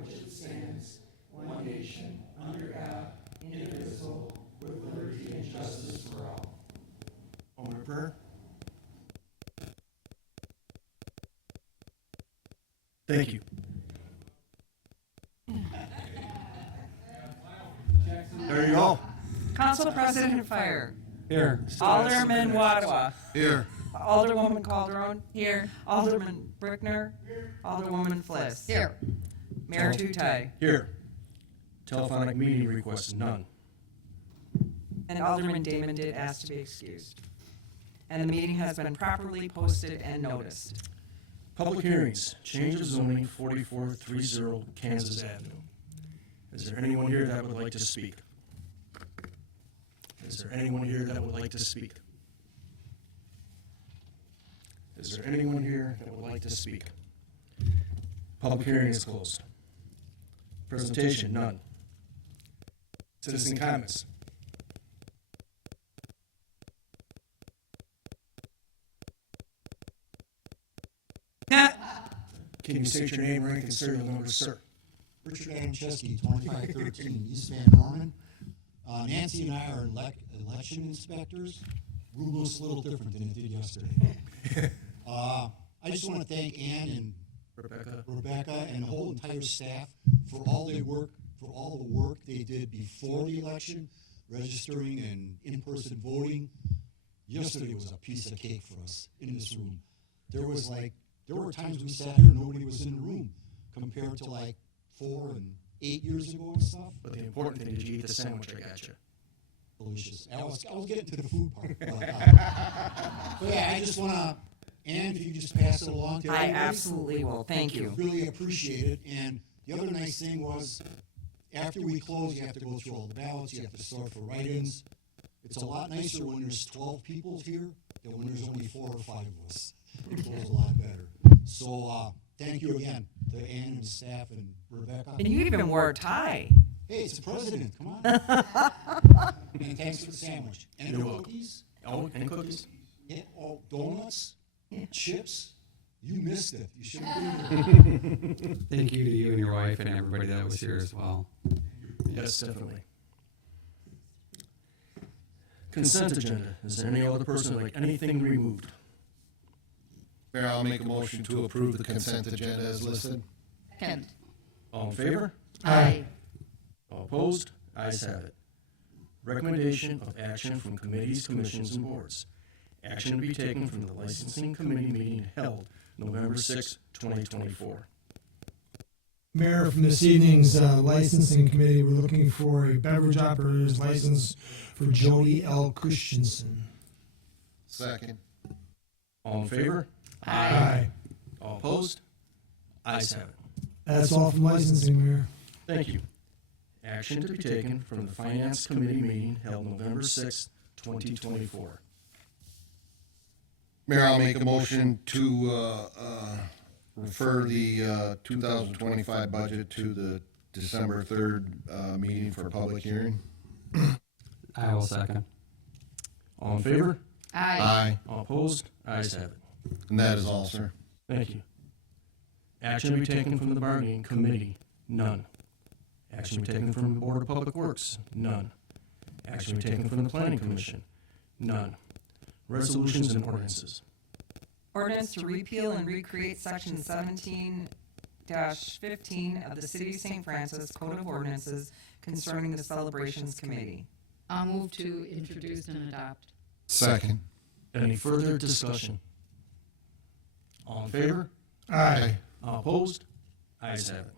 which it stands, one nation, under God, indivisible, with liberty and justice for all. Moment of prayer. Thank you. There you go. Council President Fire. Here. Alderman Wadwa. Here. Alderwoman Calderon. Here. Alderman Brickner. Alderwoman Fliss. Here. Mayor Tutai. Here. Telephonic meeting requests, none. And Alderman Damon did ask to be excused. And the meeting has been properly posted and noticed. Public hearings, change of zoning 4430 Kansas Avenue. Is there anyone here that would like to speak? Is there anyone here that would like to speak? Is there anyone here that would like to speak? Public hearing is closed. Presentation, none. Citizen comments. Can you state your name, rank, and serial number, sir? Richard Adamczewski, 2513 East Van Norman. Nancy and I are election inspectors. Room looks a little different than it did yesterday. I just want to thank Ann and Rebecca and the whole entire staff for all the work they did before the election, registering and in-person voting. Yesterday was a piece of cake for us in this room. There were times we sat here, nobody was in the room, compared to like 4 and 8 years ago and stuff. But the important thing, did you eat the sandwich I got you? Delicious. I was getting to the food part. But yeah, I just want to, and if you just pass it along to I everybody. absolutely will. Thank you. Really appreciate it. And the other nice thing was, after we close, you have to go through all the ballots, you have to sort for write-ins. It's a lot nicer when there's 12 people here than when there's only 4 or 5 of us. It goes a lot better. So thank you again to Ann and staff and Rebecca. And you even wore a tie. Hey, it's the president. Come on. And thanks for the sandwich. And the cookies. Oh, and cookies? Yeah, oh, donuts, chips. You missed it. You should have been there. Thank you to you and your wife and everybody that was here as well. Yes, definitely. Consent agenda. Is there any other person who'd like anything removed? Mayor, I'll make a motion to approve the consent agenda as listed. Second. All in favor? Aye. All opposed? Ayes have it. Recommendation of action from committees, commissions, and boards. Action to be taken from the licensing committee meeting held November 6, 2024. Mayor, from this evening's licensing committee, we're looking for a beverage operator's license for Joey L. Christensen. Second. All in favor? Aye. All opposed? Ayes have it. That's all from licensing, Mayor. Thank you. Action to be taken from the Finance Committee meeting held November 6, 2024. Mayor, I'll make a motion to refer the 2025 budget to the December 3rd meeting for public hearing. I will second. All in favor? Aye. All opposed? Ayes have it. And that is all, sir. Thank you. Action to be taken from the Bargaining Committee? None. Action to be taken from the Board of Public Works? None. Action to be taken from the Planning Commission? None. Resolutions and ordinances. Ordinance to repeal and recreate section 17-15 of the City of St. Francis Code of Ordinances concerning the Celebrations Committee. I'll move to introduce and adopt. Second. Any further discussion? All in favor? Aye. All opposed? Ayes have it.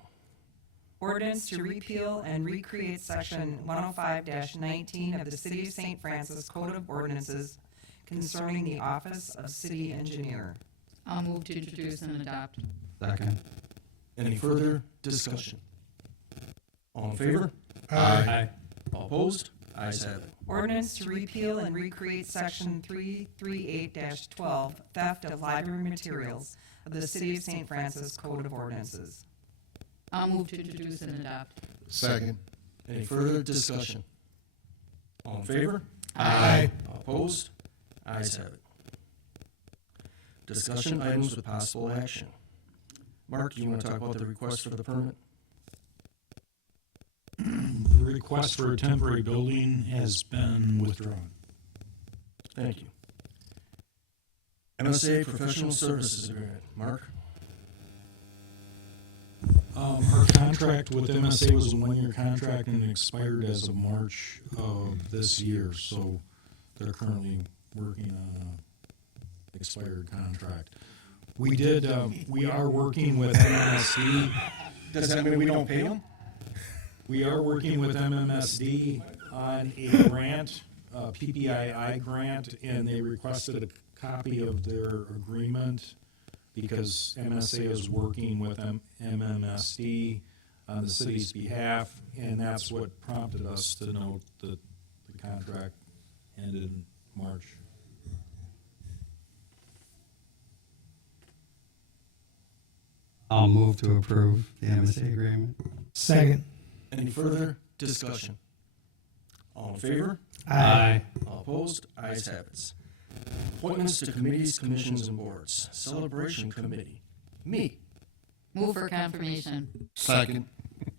Ordinance to repeal and recreate section 105-19 of the City of St. Francis Code of Ordinances concerning the Office of City Engineer. I'll move to introduce and adopt. Second. Any further discussion? All in favor? Aye. All opposed? Ayes have it. Ordinance to repeal and recreate section 338-12, theft of library materials of the City of St. Francis Code of Ordinances. I'll move to introduce and adopt. Second. Any further discussion? All in favor? Aye. All opposed? Ayes have it. Discussion items with possible action. Mark, do you want to talk about the request for the permit? request for a temporary building has been withdrawn. Thank you. MSA Professional Services Agreement. Mark? Our contract with MSA was a one-year contract and it expired as of March of this year, so they're currently working on an expired contract. We are working with MMSD. Does that mean we don't pay them? We are working with MMSD on a grant, a PPII grant, and they requested a copy of their agreement because MSA is working with MMSD on the city's behalf, and that's what prompted us to note that the contract ended in March. I'll move to approve the MSA agreement. Second. Any further discussion? All in favor? All opposed? Ayes have it. Appointments to committees, commissions, and boards. Celebration Committee. Me. Move for confirmation. Second.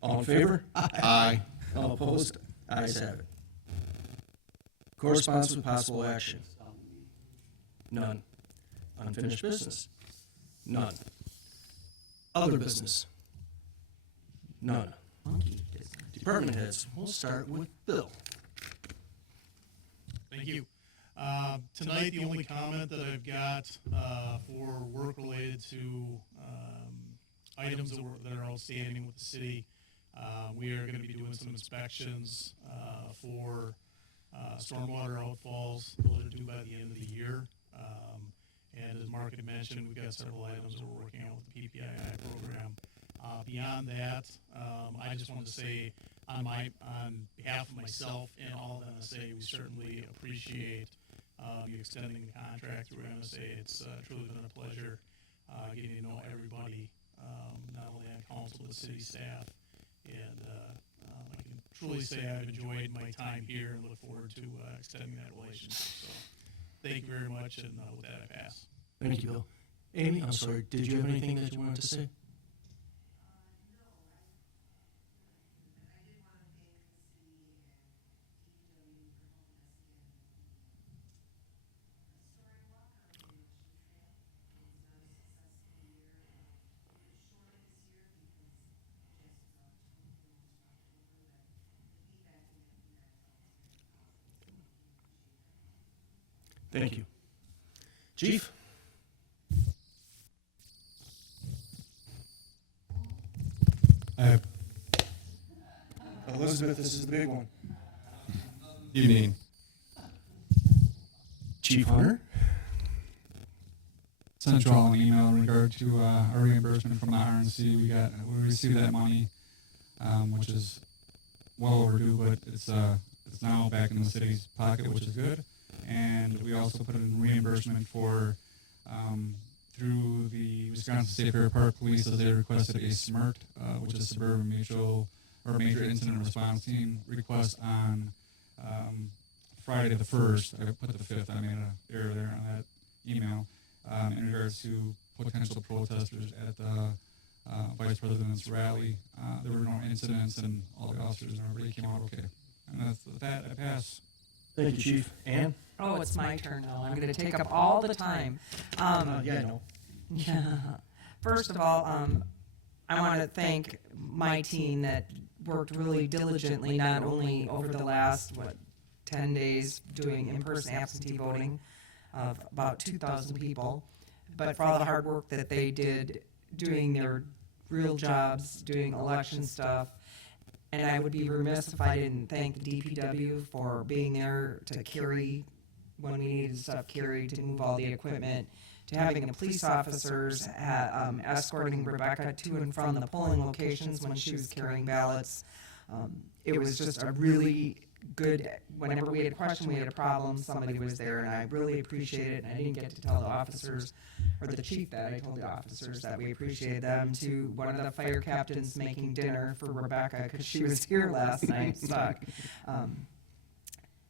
All in favor? Aye. All opposed? Ayes have it. Correspondence with possible action. None. Unfinished business. None. Other business. None. Department heads. We'll start with Bill. Thank you. Tonight, the only comment that I've got for work related to items that are outstanding with the city, we are going to be doing some inspections for stormwater outfalls. Those are due by the end of the year. And as Mark had mentioned, we've got several items that we're working on with the PPII program. Beyond that, I just wanted to say on behalf of myself and all of MSA, we certainly appreciate you extending the contract through MSA. It's truly been a pleasure getting to know everybody, not only on council but city staff. And I can truly say I've enjoyed my time here and look forward to extending that relationship. So thank you very much, and with that, I pass. Thank you, Bill. Amy, I'm sorry, did you have anything that you wanted to say? Thank you. Chief? Elizabeth, this is the big one. Evening. Chief Hunter? Sent you all an email in regard to our reimbursement from the RNC. We received that money, which is well overdue, but it's now back in the city's pocket, which is good. And we also put in reimbursement for through the Wisconsin State Fair Park Police, as they requested a SMERT, which is Suburban Mutual or Major Incident Response Team request on Friday the 1st. I put the 5th. I made an error there on that email in regards to potential protesters at the Vice President's rally. There were no incidents, and all the officers and everybody came out okay. And that's that. I pass. Thank you, Chief. Ann? Oh, it's my turn now. I'm going to take up all the time. Yeah, I know. Yeah. First of all, I want to thank my team that worked really diligently, not only over the last, 10 days doing in-person absentee voting of about 2,000 people, but for all the hard work that they did doing their real jobs, doing election stuff. And I would be remiss if I didn't thank the DPW for being there to carry when we needed stuff carried, to move all the equipment, to having the police officers escorting Rebecca to and from the polling locations when she was carrying ballots. It was just a really good, whenever we had a question, we had a problem, somebody was there, and I really appreciated it. And I didn't get to tell the officers, or the chief that I told the officers that we appreciated them, to one of the fire captains making dinner for Rebecca because she was here last night stuck.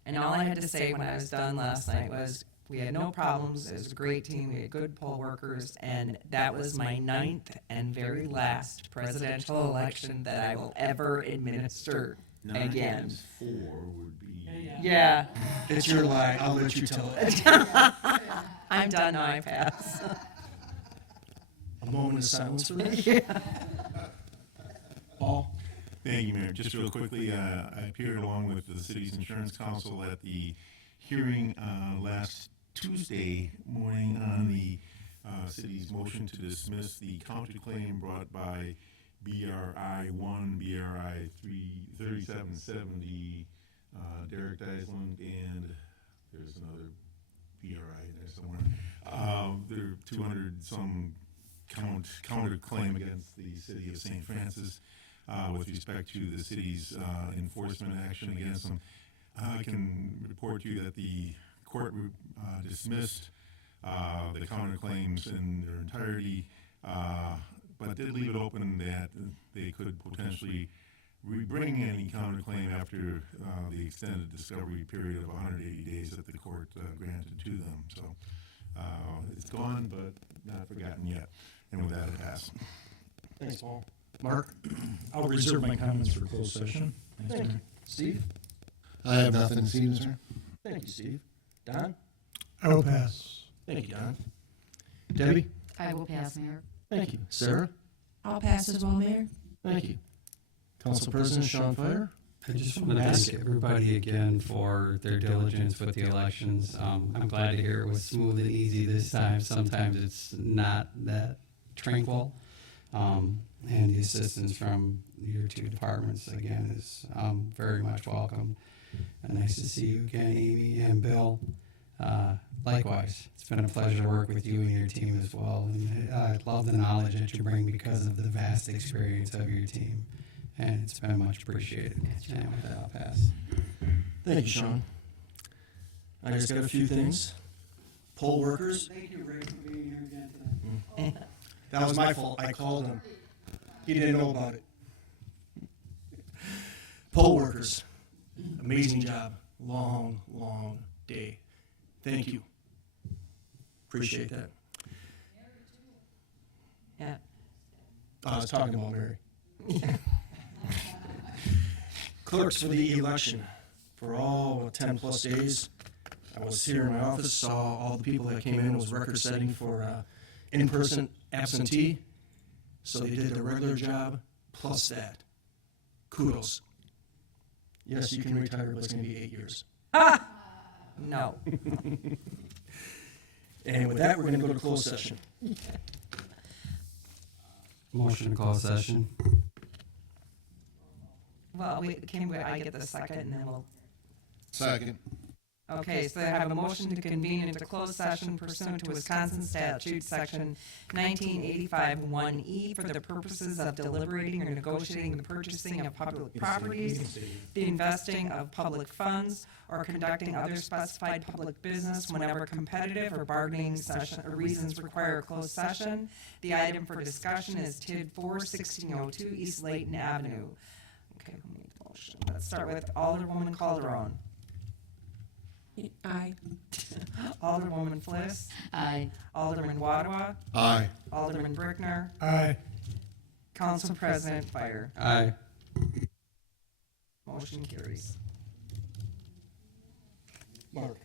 And all I had to say when I was done last night was, we had no problems. It was a great team. We had good poll workers, and that was my 9th and very last presidential election that I will ever administer. again. 4 would be. Yeah. It's your lie. I'll let you tell it. I'm done now, I pass. A moment of silence for that. Yeah. Paul? Thank you, Mayor. Just real quickly, I appeared along with the city's insurance counsel at the hearing last Tuesday morning on the city's motion to dismiss the counterclaim brought by BRI 1, BRI 3770, Derek Deisland, and there's another BRI there somewhere. There are 200 some counterclaim against the city of St. Francis with respect to the city's enforcement action against them. I can report to you that the court dismissed the counterclaims in their entirety, but did leave it open that they could potentially rebring any counterclaim after the extended discovery period of 180 days that the court granted to them. So it's gone, but not forgotten yet. And with that, I pass. Thanks, Paul. Mark? I'll reserve my comments for closed session. Thanks, Thank you. Mayor. Steve? I have nothing this evening, sir. Thank you, Steve. Don? I will pass. Thank you, Don. Debbie? I will pass, Mayor. Thank you. Sarah? I'll pass as well, Mayor. Thank you. Council President Sean Fire? I just want to thank everybody again for their diligence with the elections. I'm glad to hear it was smooth and easy this time. Sometimes it's not that tranquil. And the assistance from your two departments, again, is very much welcome. And nice to see you again, Amy and Bill. Likewise, it's been a pleasure to work with you and your team as well. And I love the knowledge that you bring because of the vast experience of your team. And it's been much appreciated. And with that, I'll pass. Thank you, Sean. I just got a few things. Poll workers? Thank you, Ray, for being here again tonight. That was my fault. I called him. He didn't know about it. Poll workers. Amazing job. Long, long day. Thank you. Appreciate that. Yeah. I was talking about Mary. Clerks for the election. For all 10 plus days, I was here in my office, saw all the people that came in. It was record setting for in-person absentee. So they did their regular job plus that. Kudos. Yes, you can retire, but it's going to be 8 years. No. And with that, we're going to go to closed session. Motion to close session. Well, I get the second and then we'll. Second. Okay, so I have a motion to convene into closed session pursuant to Wisconsin statute section 1985-1E for the purposes of deliberating or negotiating the purchasing of public properties, the investing of public funds, or conducting other specified public business whenever competitive or bargaining session or reasons require a closed session. The item for discussion is TID 4-1602 East Layton Avenue. Okay, who made the motion? Let's start with Alderwoman Calderon. Aye. Alderwoman Fliss. Aye. Alderman Wadwa. Aye. Alderman Brickner. Aye. Council President Fire. Aye. Motion carries. Mark?